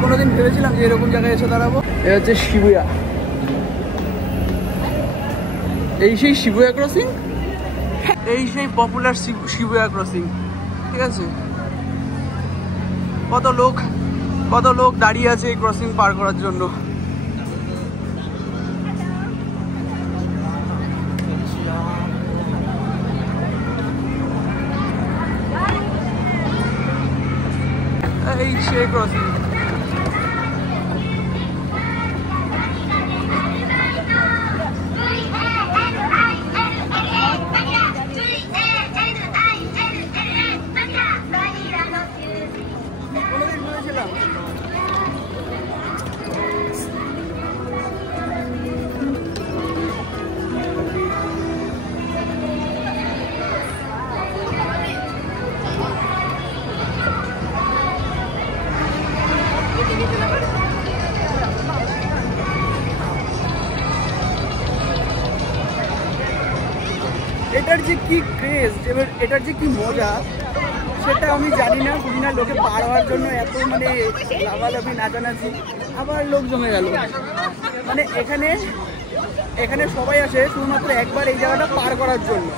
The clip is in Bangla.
কোনোদিন ভেবেছিলাম যে এরকম জায়গায় এসে দাঁড়াবো। এটা হচ্ছে শিবুয়া, এই সেই শিবুয়া ক্রসিং, এই সেই পপুলার শিবুয়া ক্রসিং। ঠিক আছে, কত লোক দাঁড়িয়ে আছে এই ক্রসিং পার করার জন্য। এই সেই ক্রসিং। এটার যে কি ক্রেজ, এটার যে কি মজা সেটা আমি জানি না, বুঝি না। লোকে পার হওয়ার জন্য এত মানে লাভালাভি, নাচানাচি, আবার লোক জমে গেল। মানে এখানে সবাই আসে শুধুমাত্র একবার এই জায়গাটা পার করার জন্য।